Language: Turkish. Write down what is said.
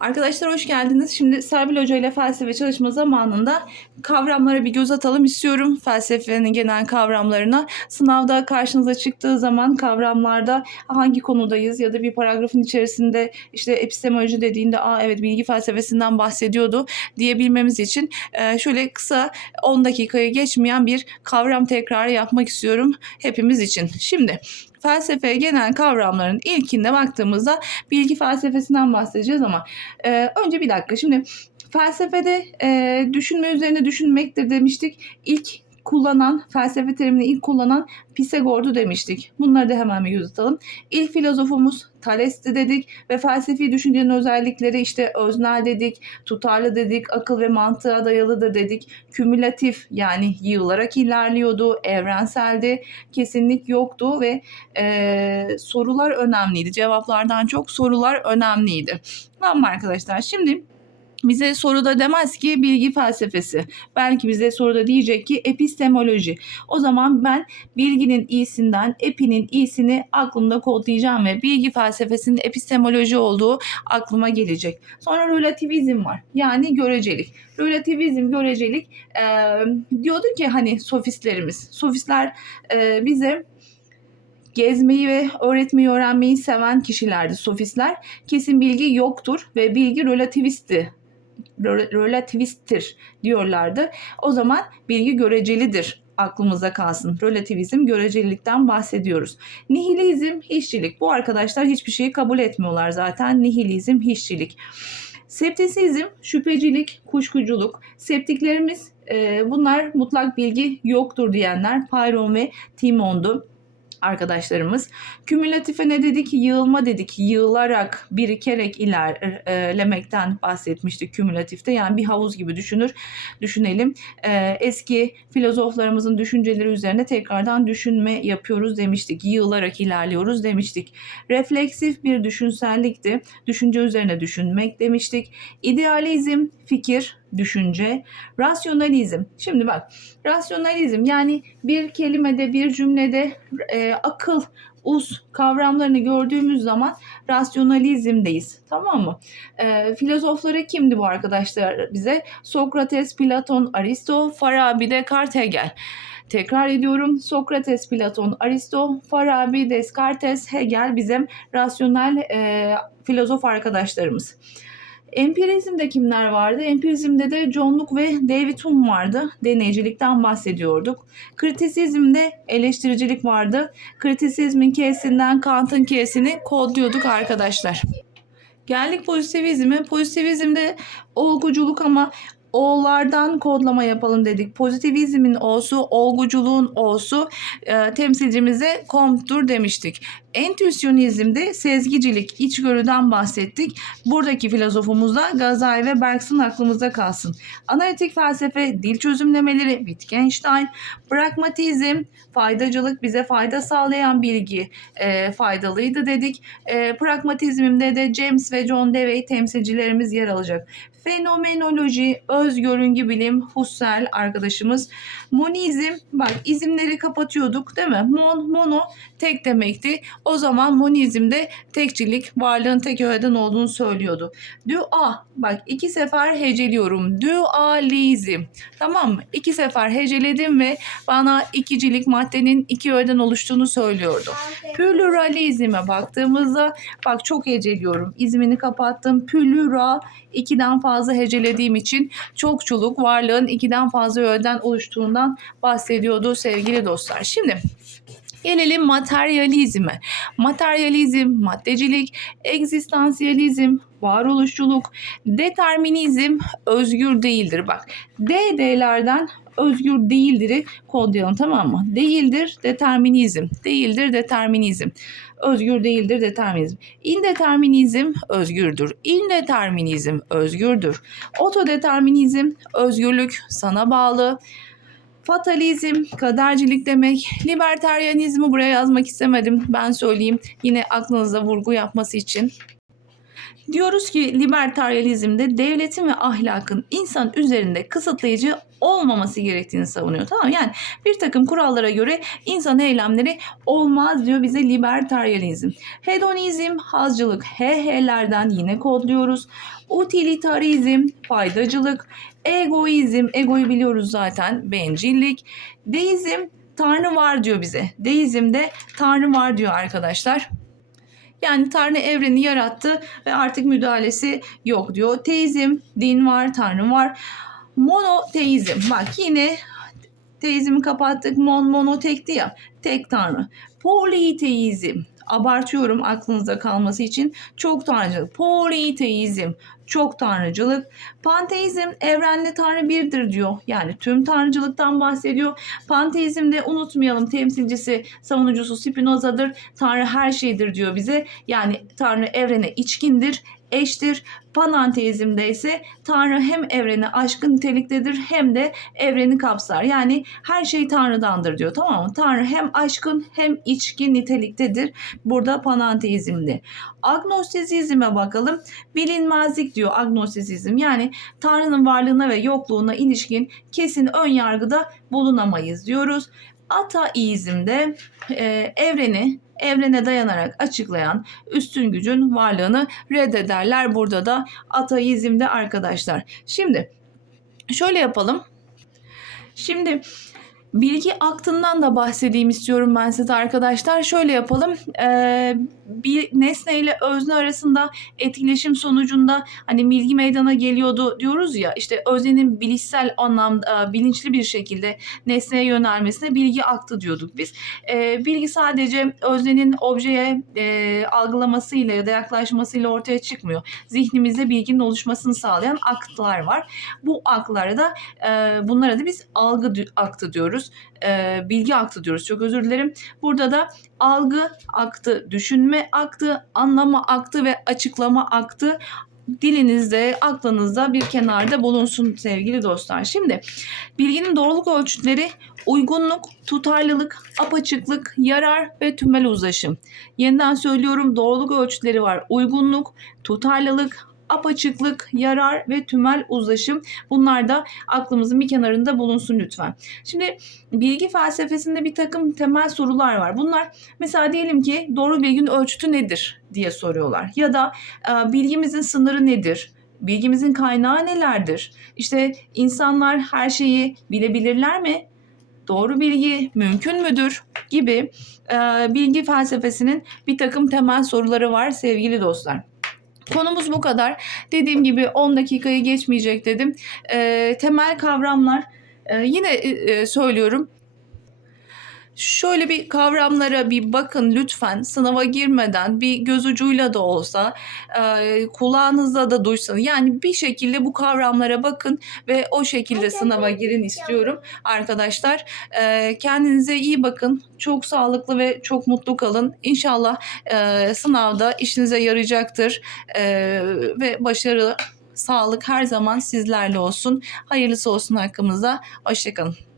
Arkadaşlar hoş geldiniz. Şimdi Serbil Hoca ile felsefe çalışma zamanında kavramlara bir göz atalım istiyorum. Felsefenin genel kavramlarına. Sınavda karşınıza çıktığı zaman kavramlarda hangi konudayız ya da bir paragrafın içerisinde işte epistemoloji dediğinde aa evet bilgi felsefesinden bahsediyordu diyebilmemiz için e, şöyle kısa 10 dakikayı geçmeyen bir kavram tekrarı yapmak istiyorum hepimiz için. Şimdi felsefe genel kavramların ilkinde baktığımızda bilgi felsefesinden bahsedeceğiz ama e, önce bir dakika şimdi felsefede e, düşünme üzerine düşünmektir demiştik. İlk kullanan, felsefe terimini ilk kullanan Pisagor'du demiştik. Bunları da hemen bir göz. İlk filozofumuz Thales'ti dedik ve felsefi düşüncenin özellikleri işte öznel dedik, tutarlı dedik, akıl ve mantığa dayalıdır dedik. Kümülatif yani yığılarak ilerliyordu, evrenseldi, kesinlik yoktu ve e, sorular önemliydi. Cevaplardan çok sorular önemliydi. Tamam arkadaşlar? Şimdi bize soruda demez ki bilgi felsefesi. Belki bize soruda diyecek ki epistemoloji. O zaman ben bilginin iyisinden epinin iyisini aklımda kodlayacağım ve bilgi felsefesinin epistemoloji olduğu aklıma gelecek. Sonra relativizm var. Yani görecelik. Relativizm, görecelik e, diyordu ki hani sofistlerimiz. Sofistler e, bize gezmeyi ve öğretmeyi öğrenmeyi seven kişilerdi sofistler. Kesin bilgi yoktur ve bilgi relativisti relativisttir diyorlardı. O zaman bilgi görecelidir aklımıza kalsın. Relativizm görecelilikten bahsediyoruz. Nihilizm hiççilik. Bu arkadaşlar hiçbir şeyi kabul etmiyorlar zaten. Nihilizm hiççilik. Septisizm şüphecilik, kuşkuculuk. Septiklerimiz e, bunlar mutlak bilgi yoktur diyenler Payron ve Timon'du arkadaşlarımız. Kümülatife ne dedik? Yığılma dedik. Yığılarak, birikerek ilerlemekten bahsetmiştik kümülatifte. Yani bir havuz gibi düşünür, düşünelim. Ee, eski filozoflarımızın düşünceleri üzerine tekrardan düşünme yapıyoruz demiştik. Yığılarak ilerliyoruz demiştik. Refleksif bir düşünsellikti. Düşünce üzerine düşünmek demiştik. İdealizm, fikir, düşünce, rasyonalizm. Şimdi bak, rasyonalizm yani bir kelimede, bir cümlede e, akıl, us kavramlarını gördüğümüz zaman rasyonalizmdeyiz. Tamam mı? E, filozofları kimdi bu arkadaşlar bize? Sokrates, Platon, Aristo, Farabi, Descartes, Hegel. Tekrar ediyorum. Sokrates, Platon, Aristo, Farabi, Descartes, Hegel bizim rasyonel e, filozof arkadaşlarımız. Empirizmde kimler vardı? Empirizmde de John Locke ve David Hume vardı. Deneycilikten bahsediyorduk. Kritisizmde eleştiricilik vardı. Kritisizmin K'sinden Kant'ın K'sini kodluyorduk arkadaşlar. Geldik pozitivizme. Pozitivizmde olguculuk ama O'lardan kodlama yapalım dedik. Pozitivizmin O'su, olguculuğun O'su e, temsilcimize Comte'dur demiştik. Entüisyonizmde sezgicilik, içgörüden bahsettik. Buradaki filozofumuz da Gazali ve Bergson aklımızda kalsın. Analitik felsefe, dil çözümlemeleri, Wittgenstein, pragmatizm, faydacılık bize fayda sağlayan bilgi e, faydalıydı dedik. E, pragmatizmde de James ve John Dewey temsilcilerimiz yer alacak. Fenomenoloji, özgörüngü bilim, Husserl arkadaşımız. Monizm, bak izimleri kapatıyorduk değil mi? Mon, mono tek demekti. O zaman monizmde tekçilik, varlığın tek öğeden olduğunu söylüyordu. Dua, bak iki sefer heceliyorum. Dualizm. Tamam mı? İki sefer heceledim ve bana ikicilik maddenin iki öğeden oluştuğunu söylüyordu. Pluralizme baktığımızda bak çok heceliyorum. İzmini kapattım. Plura ikiden fazla hecelediğim için çokçuluk varlığın ikiden fazla öğeden oluştuğundan bahsediyordu sevgili dostlar. Şimdi Gelelim materyalizme. Materyalizm, maddecilik, egzistansiyalizm, varoluşçuluk, determinizm özgür değildir. Bak D, D'lerden özgür değildir'i kodlayalım tamam mı? Değildir determinizm, değildir determinizm. Özgür değildir determinizm. İndeterminizm özgürdür. İndeterminizm özgürdür. Otodeterminizm özgürlük sana bağlı. Fatalizm, kadercilik demek. Libertaryanizmi buraya yazmak istemedim. Ben söyleyeyim yine aklınızda vurgu yapması için. Diyoruz ki libertaryalizmde devletin ve ahlakın insan üzerinde kısıtlayıcı olmaması gerektiğini savunuyor. Tamam mı? yani bir takım kurallara göre insan eylemleri olmaz diyor bize libertaryalizm. Hedonizm, hazcılık, HH'lerden yine kodluyoruz. Utilitarizm, faydacılık, egoizm, egoyu biliyoruz zaten, bencillik. Deizm, Tanrı var diyor bize. Deizmde Tanrı var diyor arkadaşlar. Yani Tanrı evreni yarattı ve artık müdahalesi yok diyor. Teizm, din var, Tanrı var. Monoteizm, bak yine teizmi kapattık. Mon monotekti ya, tek Tanrı. Politeizm, abartıyorum aklınızda kalması için. Çok tanrıcılık. Politeizm, çok tanrıcılık. Panteizm evrenli tanrı birdir diyor. Yani tüm tanrıcılıktan bahsediyor. Panteizmde unutmayalım temsilcisi, savunucusu Spinoza'dır. Tanrı her şeydir diyor bize. Yani tanrı evrene içkindir, eştir. Pananteizmde ise Tanrı hem evrene aşkın niteliktedir hem de evreni kapsar. Yani her şey Tanrı'dandır diyor tamam mı? Tanrı hem aşkın hem içkin niteliktedir. Burada pananteizmde. Agnostizizme bakalım. Bilinmezlik diyor agnostizizm. Yani Tanrı'nın varlığına ve yokluğuna ilişkin kesin ön yargıda bulunamayız diyoruz. Ataizmde e, evreni evrene dayanarak açıklayan üstün gücün varlığını reddederler. Burada da ateizmde arkadaşlar. Şimdi şöyle yapalım. Şimdi bilgi aktından da bahsedeyim istiyorum ben size arkadaşlar. Şöyle yapalım. Ee, bir nesne ile özne arasında etkileşim sonucunda hani bilgi meydana geliyordu diyoruz ya işte öznenin bilişsel anlamda bilinçli bir şekilde nesneye yönelmesine bilgi aktı diyorduk biz. Ee, bilgi sadece öznenin objeye e, algılamasıyla ya da yaklaşmasıyla ortaya çıkmıyor. Zihnimizde bilginin oluşmasını sağlayan aktlar var. Bu aklara da e, bunlara da biz algı aktı diyoruz. E, bilgi aktı diyoruz. Çok özür dilerim. Burada da algı aktı, düşünme aktı, anlama aktı ve açıklama aktı dilinizde, aklınızda bir kenarda bulunsun sevgili dostlar. Şimdi bilginin doğruluk ölçütleri uygunluk, tutarlılık, apaçıklık, yarar ve tümel uzlaşım. Yeniden söylüyorum doğruluk ölçütleri var. Uygunluk, tutarlılık, apaçıklık, yarar ve tümel uzlaşım. Bunlar da aklımızın bir kenarında bulunsun lütfen. Şimdi bilgi felsefesinde bir takım temel sorular var. Bunlar mesela diyelim ki doğru bilginin ölçütü nedir diye soruyorlar. Ya da e, bilgimizin sınırı nedir? Bilgimizin kaynağı nelerdir? İşte insanlar her şeyi bilebilirler mi? Doğru bilgi mümkün müdür? Gibi e, bilgi felsefesinin bir takım temel soruları var sevgili dostlar. Konumuz bu kadar. Dediğim gibi 10 dakikayı geçmeyecek dedim. E, temel kavramlar e, yine e, söylüyorum. Şöyle bir kavramlara bir bakın lütfen sınava girmeden bir göz ucuyla da olsa e, kulağınızda da duysanız yani bir şekilde bu kavramlara bakın ve o şekilde sınava girin istiyorum arkadaşlar. E, kendinize iyi bakın çok sağlıklı ve çok mutlu kalın. İnşallah e, sınavda işinize yarayacaktır e, ve başarı sağlık her zaman sizlerle olsun. Hayırlısı olsun hakkımızda. Hoşçakalın.